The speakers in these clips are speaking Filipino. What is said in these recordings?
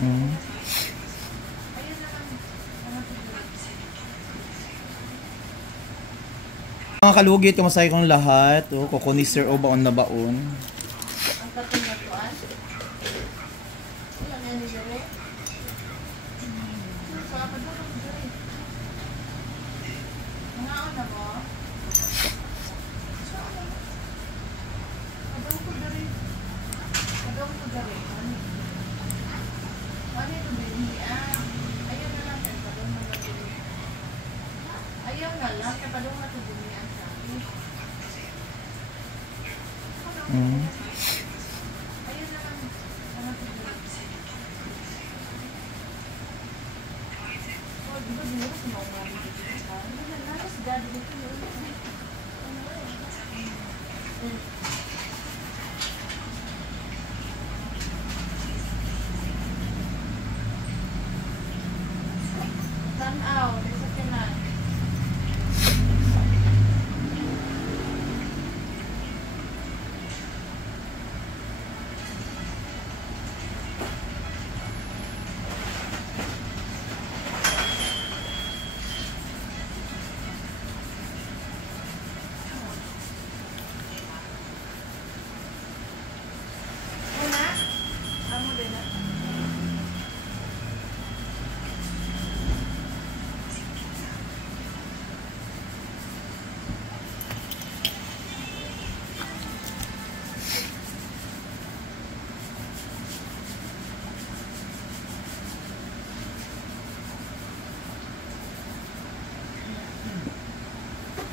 Mm. Mga kalugit, kamasay kong lahat. Oh, Kokoni Sir o baon na baon. Ang katong natuan. Wala na ni dire. Sa apa daw ko dire. Ngaon na mo. Adong ko dire. Adong ko dire. Ano ito din? Ayaw na lang kaya padong na dire. Ayaw na lang kaya padong na ito din. Mm. Tanaw, isa ka na.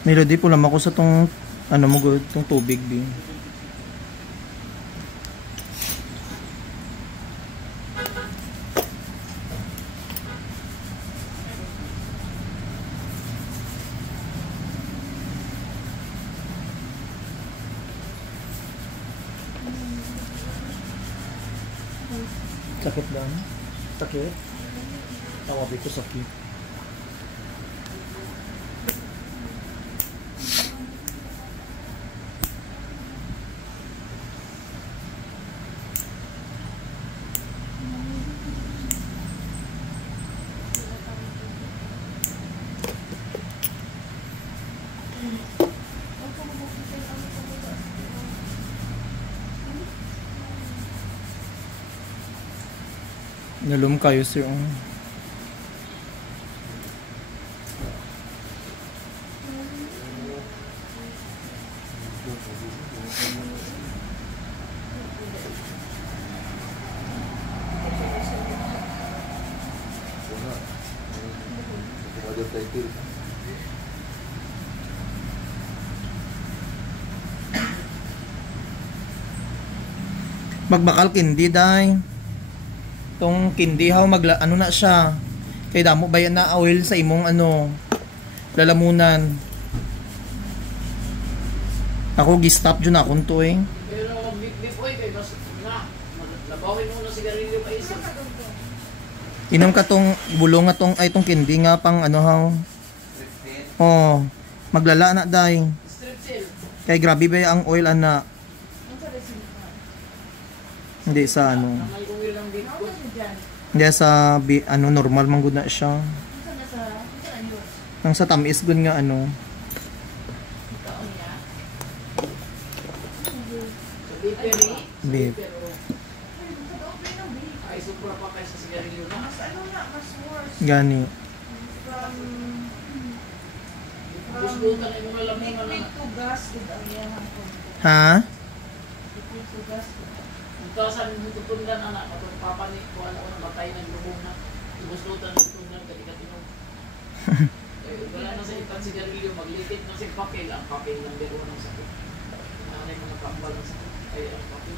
Melody po lang ako sa tong ano mo good, tong tubig din. Sakit ba? Sakit? Tawabi ko sakit. Nalum kayo sir. Magbakal kindi day. Tong kindi haw magla ano na siya. Kay damo bayan na oil sa imong ano lalamunan. Ako gi-stop jud na akong to eh. Pero big oil kay mas na labawin mo na sigarilyo pa isa. Inom ka tong bulong nga tong ay tong kindi nga pang ano haw. Oh, maglala na day. Kay grabe ba ang oil ana. Hindi sa ano. Hindi sa ano normal man gud na siya. Nang sa tamis gud nga ano. Beef. Ay super pa kay sa sigarilyo na. Mas ano na, mas worse. Gani. Gusto ta na imong lamunan na. Liquid to gas gud ang iyang Ha? liquid to gas. Utasan mo tutundan anak katong papa ni ko ano na matay ng lubong na. Gusto ta na tutundan kadi katinog. Wala na sa itan sigarilyo maglitit na sa papel ang papel ng biro ng sakit. Ano yung mga kambal ng sakit ay ang papel.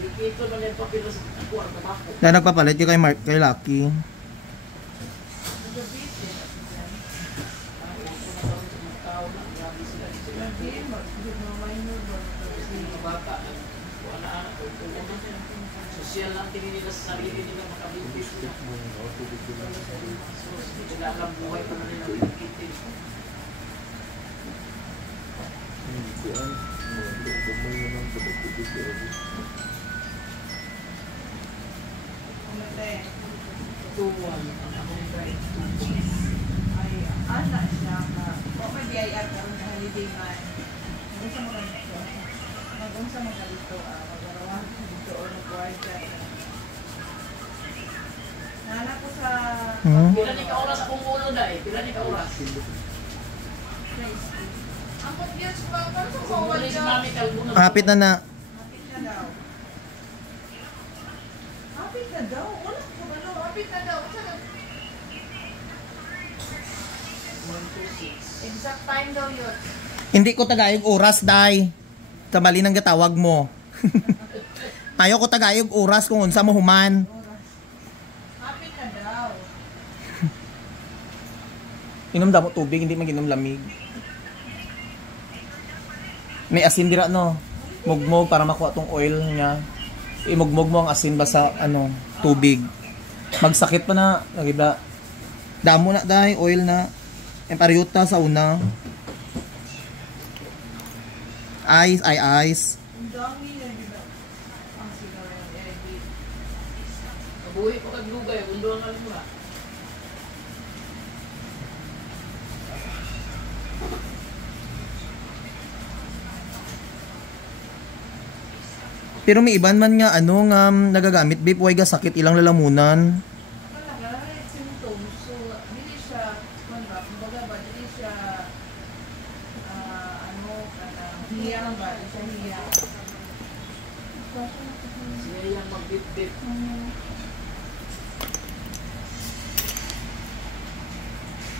Ito man yung papel sa kuwar tabako. Na nagpapalit ka kay Mark kay Lucky. Social lang tingin nila sa sarili nila makabibis na. Sila alam buhay pa na nila magkikitin. 2-1. Ang akong guide 2 Ay, ana siya ka. O may BIR karon na holiday man. Unsa mo ganito? Mag-unsa mo ganito? Magarawan ka dito or mag-wifi. Nana ko sa Pila ni ka oras akong ulo dai? Pila ni ka oras? ang confused pa. Paano sa Kung forward wala si ka? mami kalbunag. Hapit na na. Hapit na daw. Hapit na daw? Wala ko ba no? Hapit na daw. Unsa ka? 1-2-6. Exact time daw yun. Hindi ko tagayog oras, day. Kamali nang gatawag mo. Ayaw ko tagayog oras kung unsa mo human. Hapit na daw. Inom damo tubig, hindi maginom lamig. May asin dira no. Mugmog para makuha tong oil niya. Imugmog mo ang asin ba sa ano, tubig. Magsakit pa na, nagiba. Damo na day, oil na. Empariuta sa una. Ice. Ang dami na yun. Ang sinara yung edit. Kabuhi pa kaglugay, undo ang alam mo na. Pero may iban man nga ano nga nagagamit babe, way ga sakit ilang lalamunan. Talaga, symptoms. So, dili siya, kumbaga ba, dili siya, hiyang ba? Dili siya hiyang. Siya yung magbit-bit.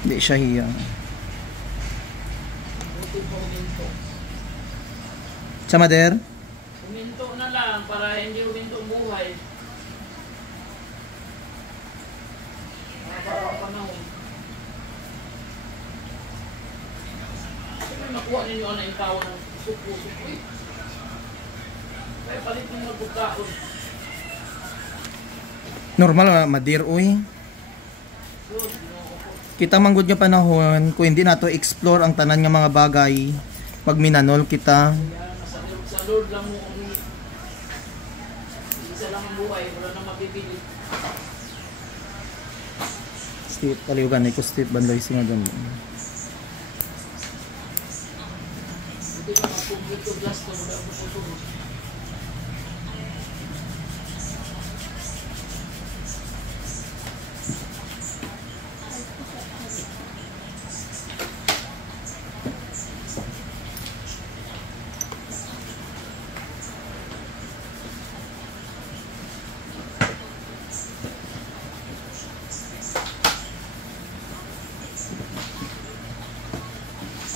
Hindi siya hiya. Buti pa uminto. Sa mader? Uminto na lang para hindi uminto ang buhay. Para ang panahon. Siyempre makuha ninyo na yung tao ng supo-supo eh. Kaya palit ng magpagkaon. Normal na madir uy. So, Kita manggod nga panahon kung hindi nato explore ang tanan nga mga bagay pag minanol kita. sa Lord lang mo kung isa lang ang buhay, wala nang mapipili. Steve, kaliugan ko Steve bandoy singa dun. Hindi ka mag-complete to blast ko, wala mo puso.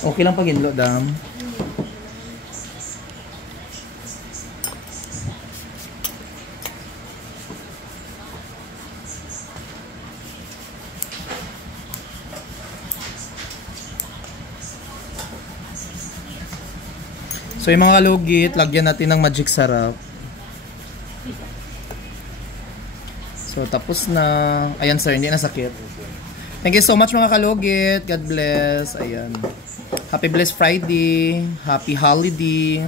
Okay lang pag inlo dam. So yung mga kalugit, lagyan natin ng magic sarap. So tapos na. Ayan sir, hindi na sakit. Thank you so much mga kalugit. God bless. Ayan. Happy blessed Friday. Happy holiday.